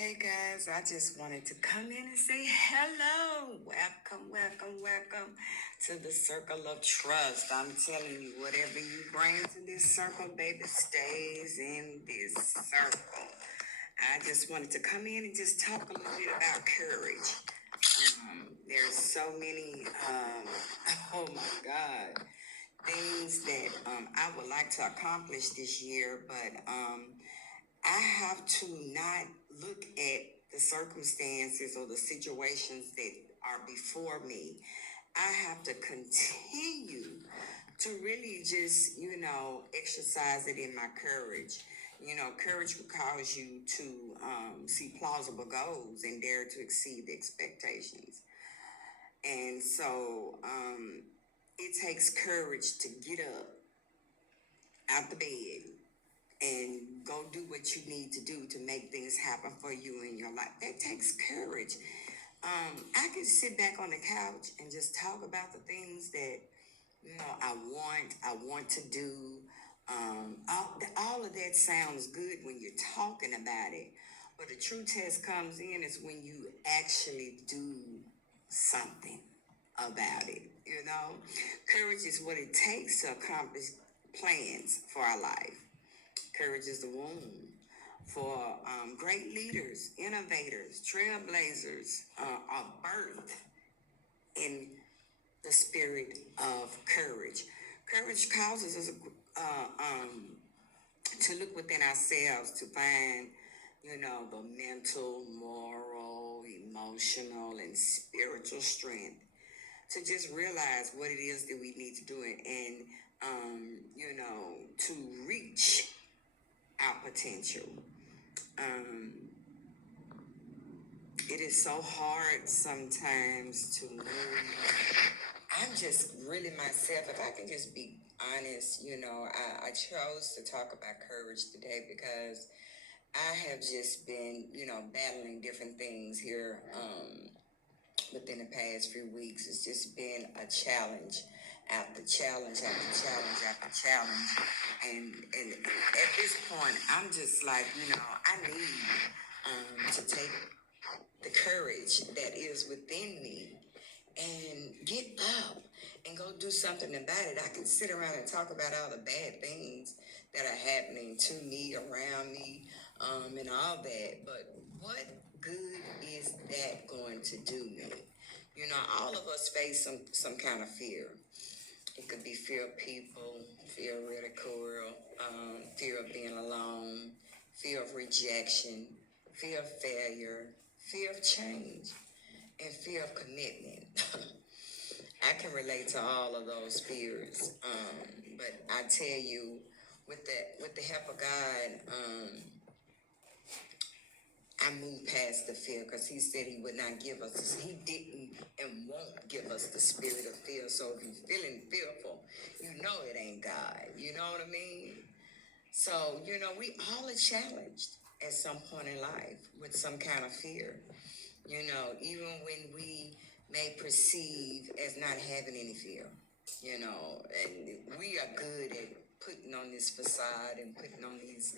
Hey guys, I just wanted to come in and say hello. Welcome to the circle of trust. I'm telling you, whatever you bring to this circle, baby, stays in this circle. I just wanted to come in and just talk a little bit about courage. There's so many, oh my God, things that I would like to accomplish this year, but I have to not look at the circumstances or the situations that are before me. I have to continue to really just, exercise it in my courage. Courage will cause you to see plausible goals and dare to exceed the expectations. And so it takes courage to get up out the bed and go do what you need to do to make things happen for you in your life. That takes courage. I can sit back on the couch and just talk about the things that I want to do. All of that sounds good when you're talking about it, but the true test comes in is when you actually do something about it. Courage is what it takes to accomplish plans for our life. Courage is the womb for great leaders, innovators, trailblazers are birthed in the spirit of courage. Courage causes us to look within ourselves to find, the mental, moral, emotional, and spiritual strength to just realize what it is that we need to do and to reach our potential. Um, it is so hard sometimes to move. I'm just really myself. If I can just be honest, I chose to talk about courage today because I have just been, battling different things here within the past few weeks. It's just been a challenge after challenge after challenge after challenge. And at this point, I'm just like, I need to take the courage that is within me and get up and go do something about it. I can sit around and talk about all the bad things that are happening to me, around me, and all that. But what good is that going to do me? All of us face some kind of fear. It could be fear of people, fear of ridicule, fear of being alone, fear of rejection, fear of failure, fear of change, and fear of commitment. I can relate to all of those fears, but I tell you, with the help of God, I moved past the fear because He said He would not give us. He didn't and won't give us the spirit of fear. So if you're feeling fearful, it ain't God. You know what I mean? So we all are challenged at some point in life with some kind of fear. Even when we may perceive as not having any fear, and we are good at putting on this facade and putting on these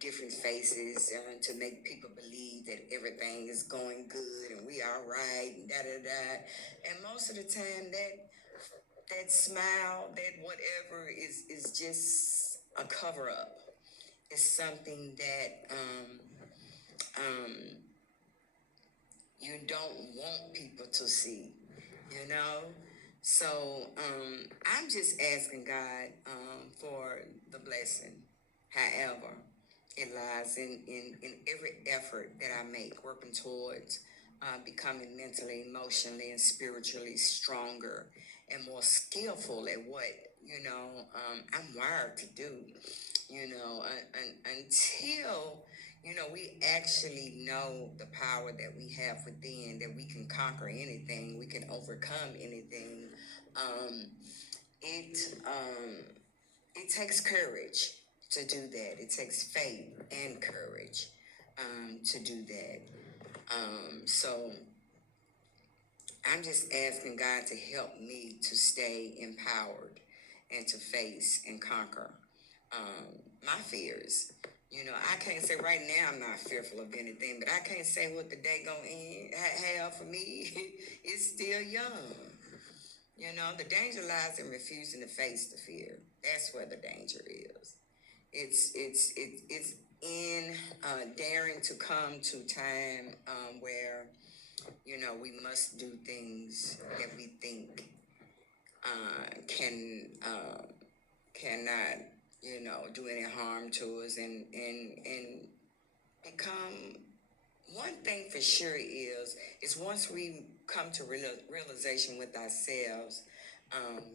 different faces to make people believe that everything is going good and we are right and da da da. And most of the time, that smile, that whatever is just a cover up. It's something that you don't want people to see, you know? So I'm just asking God for the blessing. However, it lies in every effort that I make, working towards becoming mentally, emotionally, and spiritually stronger and more skillful at what, I'm wired to do, until we actually know the power that we have within, that we can conquer anything, we can overcome anything. Um, it it takes courage to do that. It takes faith and courage to do that. So I'm just asking God to help me to stay empowered and to face and conquer my fears. I can't say right now I'm not fearful of anything, but I can't say what the day gonna end have for me. It's still young. The danger lies in refusing to face the fear. That's where the danger is. It's in daring to come to time where we must do things that we think cannot do any harm to us, and become. One thing for sure is once we come to realization with ourselves,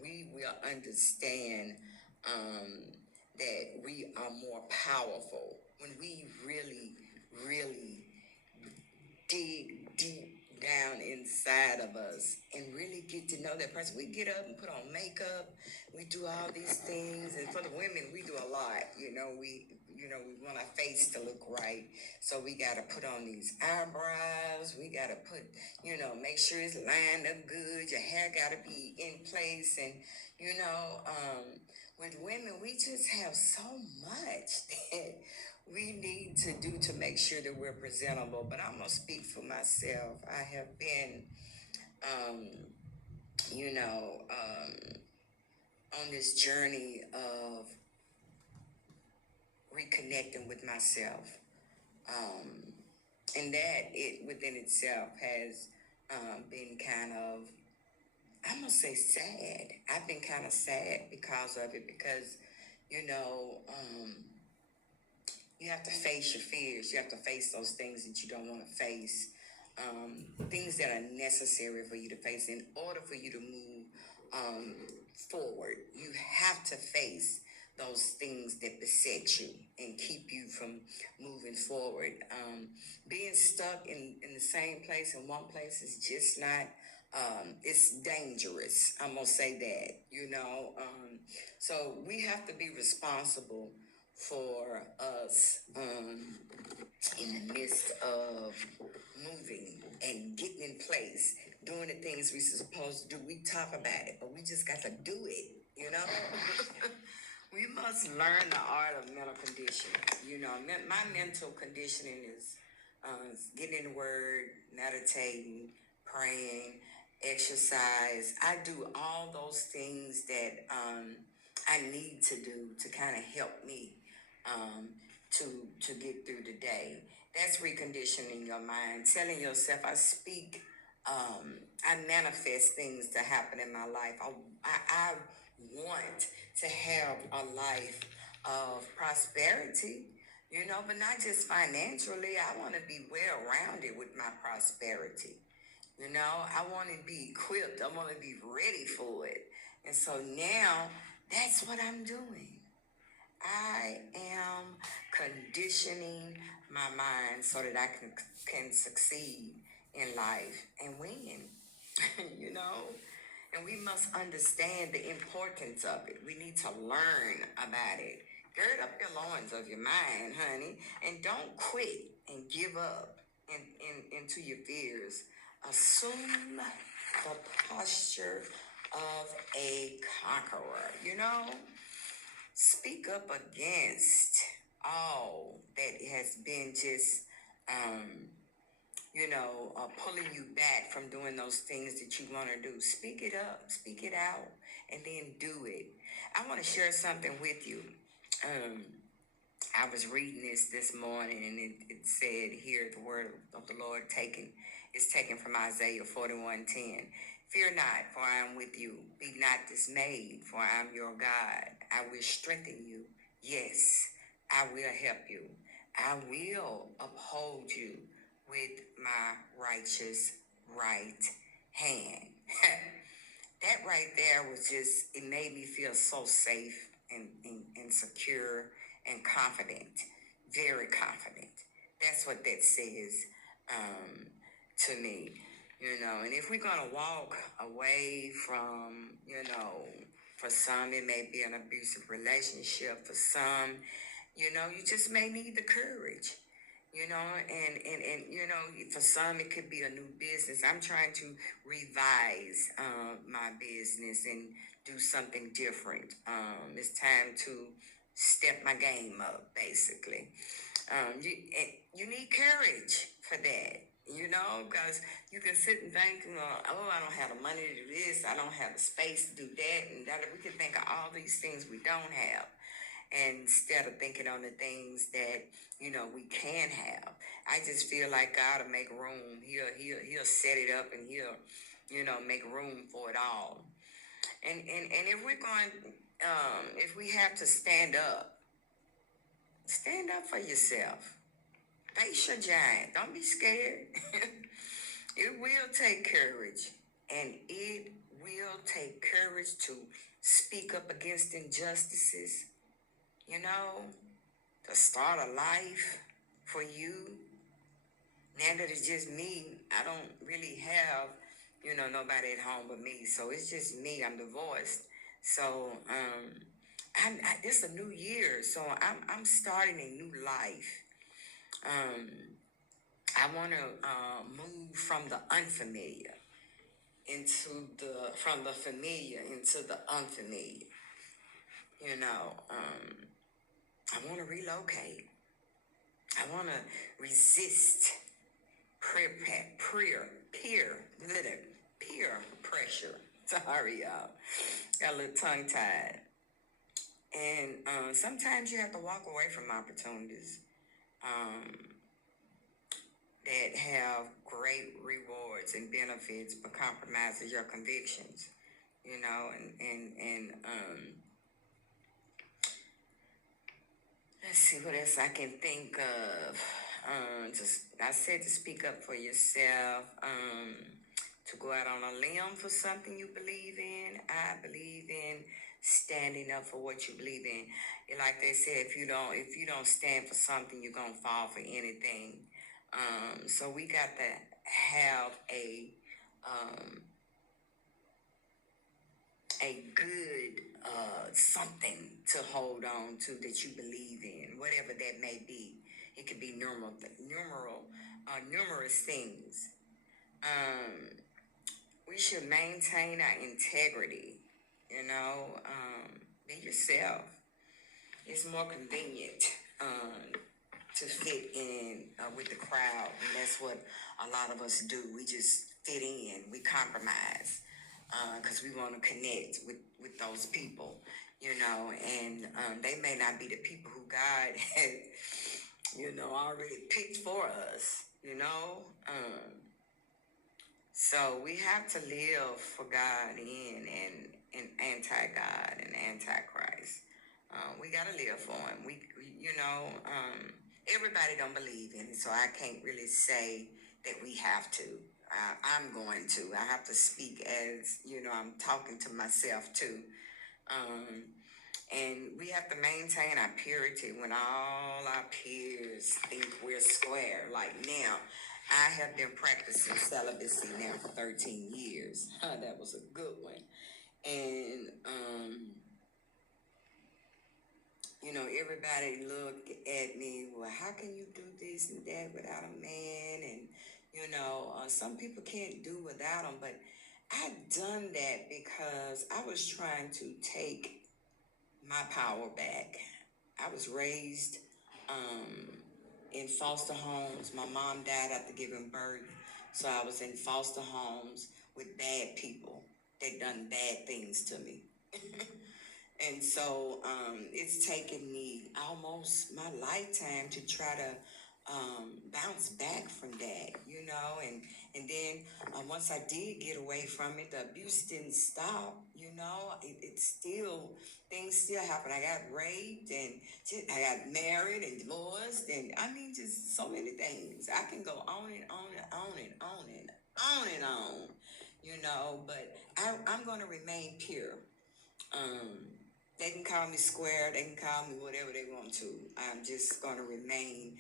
we will understand um, that we are more powerful when we really, really dig deep down inside of us and really get to know that person. We get up and put on makeup. We do all these things, and for the women, we do a lot. We want our face to look right, so we gotta put on these eyebrows. We gotta make sure it's lined up good. Your hair gotta be in place, and with women, we just have so much that we need to do to make sure that we're presentable. But I'm gonna speak for myself. I have been, um, you know, um, on this journey of reconnecting with myself, um, and that it within itself has been kind of, I'm gonna say, sad. I've been kind of sad because of it, because you know. You have to face your fears. You have to face those things that you don't want to face. Things that are necessary for you to face in order for you to move um, forward. You have to face those things that beset you and keep you from moving forward. Being stuck in the same place, in one place, is just not, it's dangerous. I'm going to say that. So we have to be responsible for us in the midst of moving and getting in place, doing the things we're supposed to do. We talk about it, but we just got to do it. We must learn the art of mental conditioning. My mental conditioning is getting in the Word, meditating, praying, exercise. I do all those things that I need to do to kind of help me um, to get through the day. That's reconditioning your mind, telling yourself, I manifest things to happen in my life. I want to have a life of prosperity, but not just financially. I want to be well rounded with my prosperity. I want to be equipped. I want to be ready for it. And so now that's what I'm doing. I am conditioning my mind so that I can succeed in life and win. you know? And we must understand the importance of it. We need to learn about it. Gird up your loins of your mind, honey, and don't quit and give up into your fears. Assume the posture of a conqueror. Speak up against all that has been just, pulling you back from doing those things that you want to do. Speak it up, speak it out, and then do it. I want to share something with you. Um, I was reading this morning, and it said here, the word of the Lord is taken from Isaiah 41:10. Fear not, for I am with you. Be not dismayed, for I am your God. I will strengthen you. Yes, I will help you. I will uphold you with my righteous right hand. That right there was just, it made me feel so safe and secure and confident, very confident. That's what that says to me, and if we're going to walk away from, for some, it may be an abusive relationship. For some, you just may need the courage. For some, it could be a new business. I'm trying to revise my business and do something different. It's time to step my game up, basically. You need courage for that, because you can sit and think, oh, I don't have the money to do this, I don't have the space to do that, and that. We can think of all these things we don't have, instead of thinking on the things that we can have. I just feel like God will make room. He'll set it up, and he'll make room for it all. And if we're going, if we have to stand up for yourself. Face your giant. Don't be scared. It will take courage, and it will take courage to speak up against injustices, to start a life for you. Now that it's just me, I don't really have, nobody at home but me. So it's just me. I'm divorced. So it's a new year. So I'm starting a new life. I want to move from the unfamiliar from the familiar into the unfamiliar. I want to relocate. I want to resist peer pressure. Sorry, y'all. Got a little tongue tied. And sometimes you have to walk away from opportunities that have great rewards and benefits, but compromises your convictions, and let's see what else I can think of. I said to speak up for yourself, to go out on a limb for something you believe in. I believe in standing up for what you believe in. And like they said, if you don't stand for something, you're gonna fall for anything. So we got to have a good something to hold on to that you believe in, whatever that may be. It could be numerous things. We should maintain our integrity. Be yourself. It's more convenient to fit in with the crowd, and that's what a lot of us do. We just fit in. We compromise because we want to connect with those people, and they may not be the people who God had, already picked for us, So we have to live for God and anti-God and anti-Christ. We got to live for him. Everybody don't believe in it, so I can't really say that we have to. I'm going to. I have to speak as, I'm talking to myself too. And we have to maintain our purity when all our peers think we're square. Like now, I have been practicing celibacy now for 13 years. That was a good one. And, everybody look at me, well, how can you do this and that without a man? And, some people can't do without them, but I done that because I was trying to take my power back. I was raised in foster homes. My mom died after giving birth, so I was in foster homes with bad people. They done bad things to me. And so it's taken me almost my lifetime to try to bounce back from that, and then once I did get away from it, the abuse didn't stop, things still happen. I got raped, and I got married and divorced, and just so many things. I can go on and on and on and on and on and on, but I'm going to remain pure. They can call me square, they can call me whatever they want to. I'm just going to remain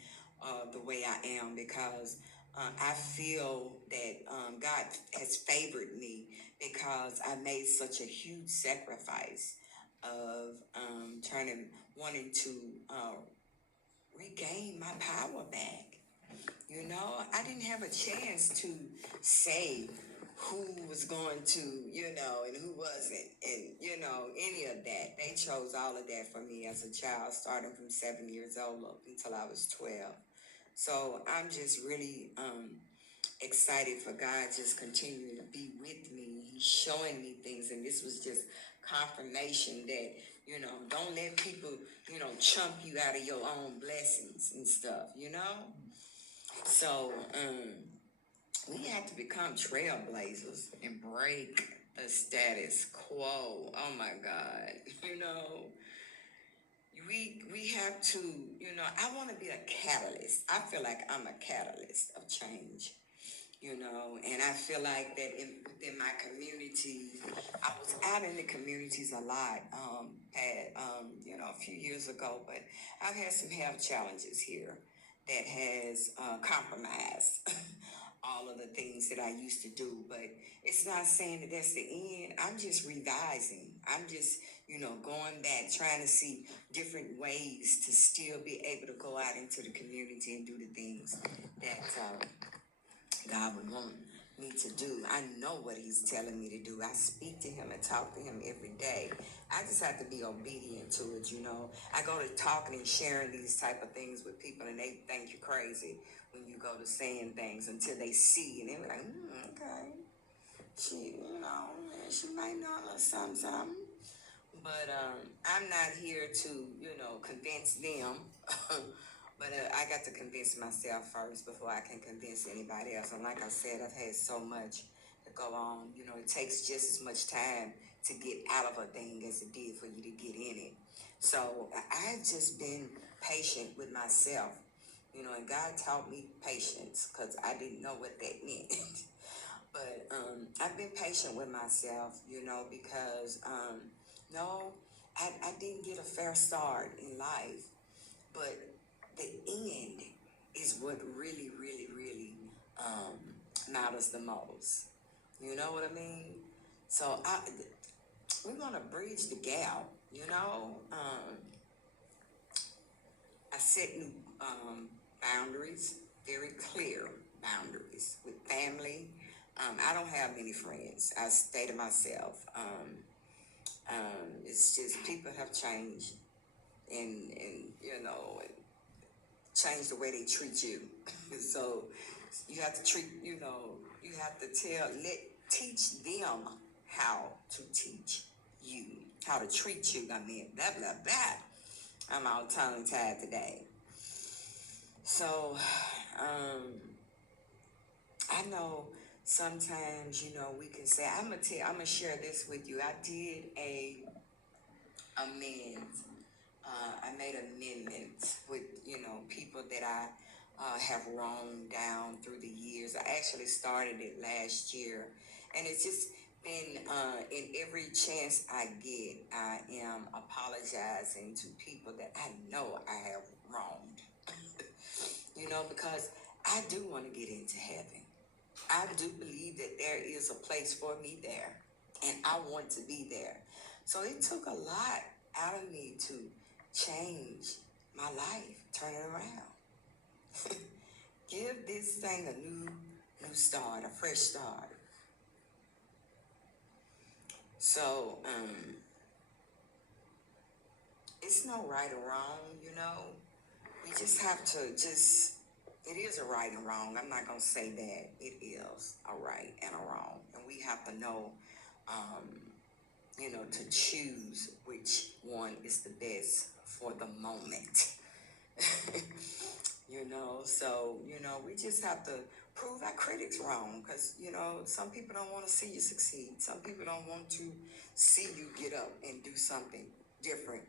the way I am because I feel that God has favored me because I made such a huge sacrifice of wanting to regain my power back. I didn't have a chance to say who was going to, and who wasn't, and, any of that. They chose all of that for me as a child, starting from 7 years old up until I was 12. So I'm just really excited for God just continuing to be with me. He's showing me things, and this was just confirmation that, don't let people, chump you out of your own blessings and stuff. So, we have to become trailblazers and break the status quo. Oh my God. We have to, I want to be a catalyst. I feel like I'm a catalyst of change, and I feel like that within my community, I was out in the communities a lot, a few years ago, but I've had some health challenges here that has compromised all of the things that I used to do, but it's not saying that that's the end. I'm just revising. I'm just, going back, trying to see different ways to still be able to go out into the community and do the things that God would want me to do. I know what He's telling me to do. I speak to Him and talk to Him every day. I just have to be obedient to it, I go to talking and sharing these type of things with people, and they think you're crazy when you go to saying things until they see, and they're like, okay, she might know a little something. But I'm not here to, convince them. But I got to convince myself first before I can convince anybody else. And like I said, I've had so much to go on. It takes just as much time to get out of a thing as it did for you to get in it. So I've just been patient with myself, and God taught me patience because I didn't know what that meant. But I've been patient with myself, because no, I didn't get a fair start in life, but the end is what really, really, really matters the most. You know what I mean? So we're going to bridge the gap, I set new boundaries, very clear boundaries with family. I don't have many friends. I stay to myself. It's just people have changed and change the way they treat you. So you have to treat, you have to teach them how to teach you, how to treat you. I mean, blah, blah, blah. I'm all tongue-tied today. So, I know sometimes, we can say, I'm gonna share this with you. I did amends. I made amendments with, people that I have wronged down through the years. I actually started it last year, and it's just been in every chance I get, I am apologizing to people that I know I have wronged. Because I do want to get into heaven. I do believe that there is a place for me there, and I want to be there. So it took a lot out of me to change my life, turn it around. Give this thing a new start, a fresh start. So, it's no right or wrong, We just have to it is a right and wrong. I'm not going to say that. It is a right and a wrong. And we have to know, to choose which one is the best for the moment. So, we just have to prove our critics wrong because, some people don't want to see you succeed. Some people don't want to see you get up and do something different.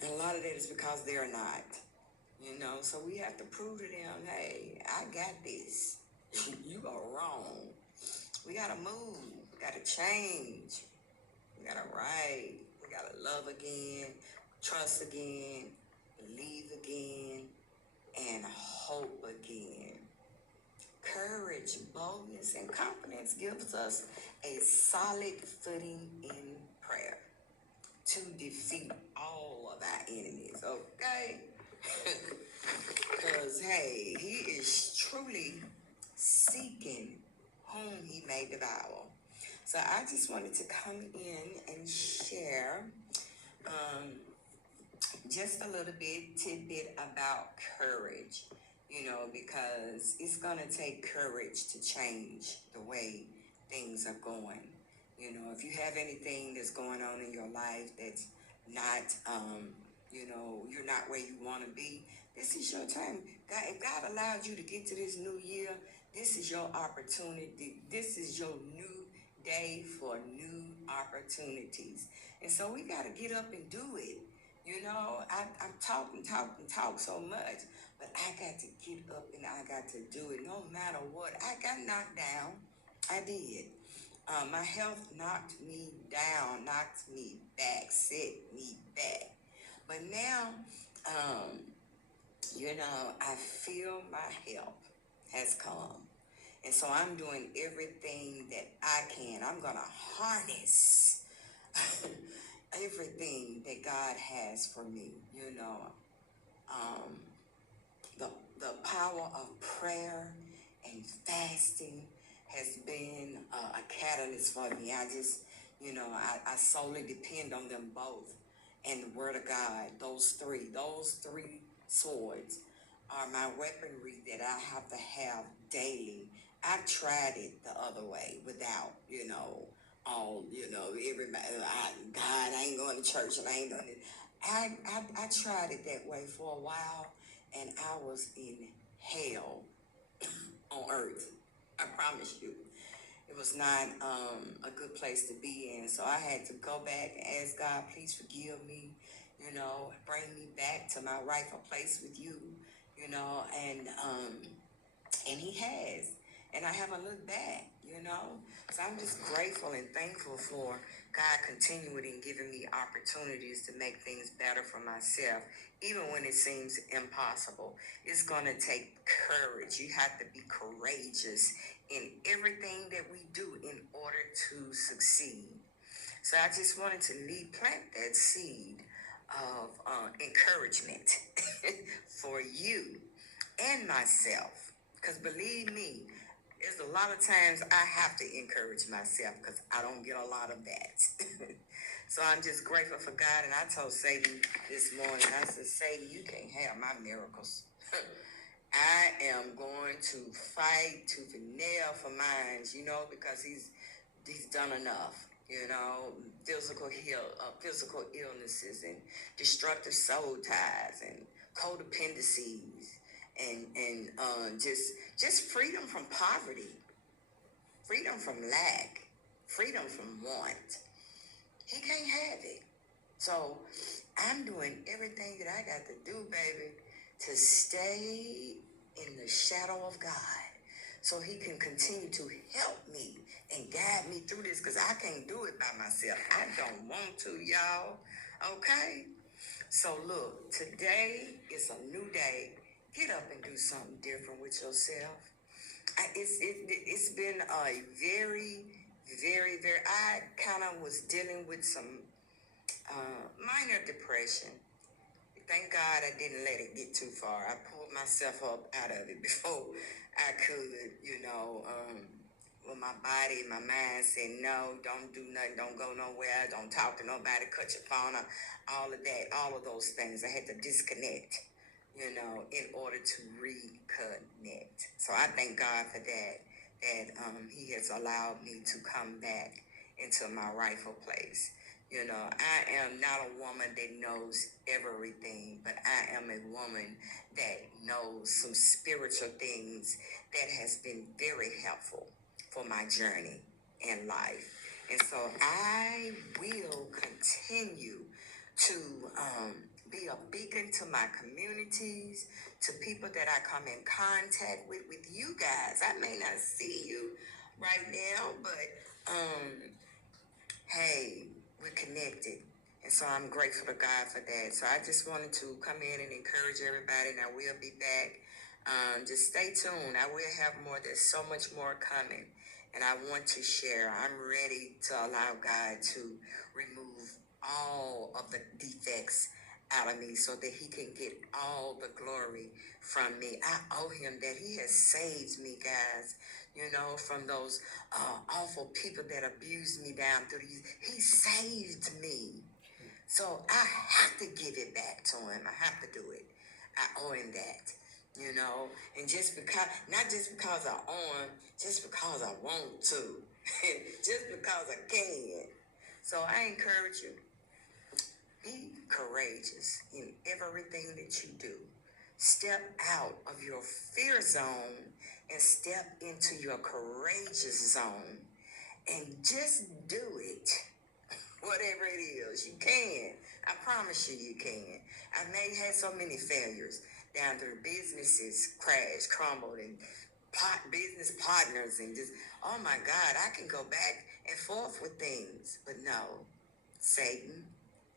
And a lot of that is because they're not, so we have to prove to them, hey, I got this. You are wrong. We got to move. We got to change. We got to write. We got to love again, trust again, believe again, and hope again. Courage, boldness, and confidence gives us a solid footing in prayer to defeat all of our enemies, okay? Because, hey, He is truly seeking whom he may devour. So I just wanted to come in and share um, just a little bit, tidbit about courage, because it's going to take courage to change the way things are going. If you have anything that's going on in your life that's not, you're not where you want to be, this is your time. God, if God allowed you to get to this new year, this is your opportunity. This is your new day for new opportunities. And so we got to get up and do it. I'm talk so much, but I got to get up and I got to do it no matter what. I got knocked down. I did. My health knocked me down, knocked me back, set me back. But now, I feel my help has come. And so I'm doing everything that I can. I'm going to harness everything that God has for me, um, the power of prayer and fasting has been a catalyst for me. I just, I solely depend on them both and the Word of God. Those three swords are my weaponry that I have to have daily. I've tried it the other way without, everybody, God, I ain't going to church and I ain't doing it. I tried it that way for a while, and I was in hell on earth. I promise you. It was not a good place to be in. So I had to go back and ask God, please forgive me, bring me back to my rightful place with you, and he has. And I haven't looked back. So I'm just grateful and thankful for God continuing giving me opportunities to make things better for myself, even when it seems impossible. It's going to take courage. You have to be courageous in everything that we do in order to succeed. So I just wanted to plant that seed of encouragement for you and myself. Because believe me, there's a lot of times I have to encourage myself because I don't get a lot of that. So I'm just grateful for God. And I told Satan this morning, I said, Satan, you can't have my miracles. I am going to fight tooth and nail for mine, because he's done enough. Physical illnesses and destructive soul ties and codependencies and just freedom from poverty, freedom from lack, freedom from want. He can't have it. So I'm doing everything that I got to do, baby, to stay in the shadow of God so he can continue to help me and guide me through this, because I can't do it by myself. I don't want to, y'all. Okay? So look, today is a new day. Get up and do something different with yourself. It's been a very, very, very, I kind of was dealing with some minor depression. Thank God I didn't let it get too far. I pulled myself up out of it before I could, when my body, my mind said, no, don't do nothing, don't go nowhere, don't talk to nobody, cut your phone off, all of that, all of those things. I had to disconnect, in order to reconnect. So I thank God for that he has allowed me to come back into my rightful place. I am not a woman that knows everything, but I am a woman that knows some spiritual things that has been very helpful for my journey in life. And so I will continue to be a beacon to my communities, to people that I come in contact with you guys. I may not see you right now, but hey, we're connected. And so I'm grateful to God for that. So I just wanted to come in and encourage everybody, and I will be back. Just stay tuned. I will have more. There's so much more coming, and I want to share. I'm ready to allow God to remove all of the defects out of me so that he can get all the glory from me. I owe him that. He has saved me, guys, from those awful people that abused me down through these. He saved me. So I have to give it back to him. I have to do it. I owe him that. And just because, not just because I owe him, just because I want to, just because I can. So I encourage you, be courageous in everything that you do. Step out of your fear zone and step into your courageous zone and just do it. Whatever it is, you can. I promise you can. I've had so many failures down through businesses crashed, crumbled, and business partners, and just, oh my God, I can go back and forth with things. But no, Satan,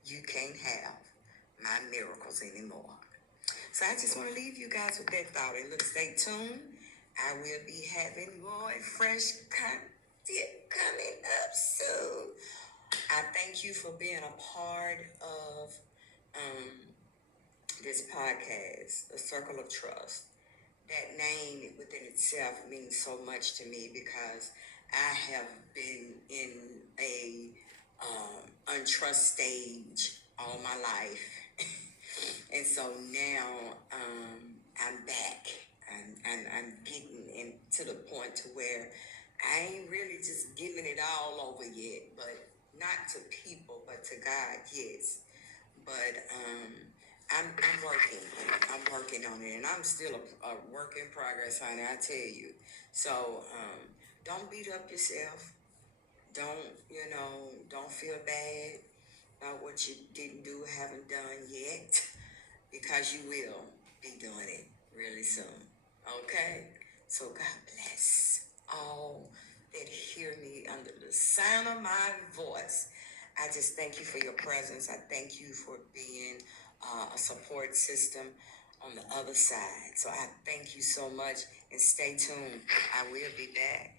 you can't have my miracles anymore. So I just want to leave you guys with that thought. And look, stay tuned. I will be having more fresh content coming up soon. I thank you for being a part of this podcast, The Circle of Trust. That name within itself means so much to me because I have been in a untrust stage all my life. And so now I'm back. I'm getting to the point to where I ain't really just giving it all over yet, but not to people, but to God, yes. But I'm working. I'm working on it, and I'm still a work in progress, honey. I tell you. So don't beat up yourself. Don't feel bad about what you didn't do, haven't done yet, because you will be doing it really soon. Okay? So God bless all that hear me under the sound of my voice. I just thank you for your presence. I thank you for being a support system on the other side. So I thank you so much, and stay tuned. I will be back.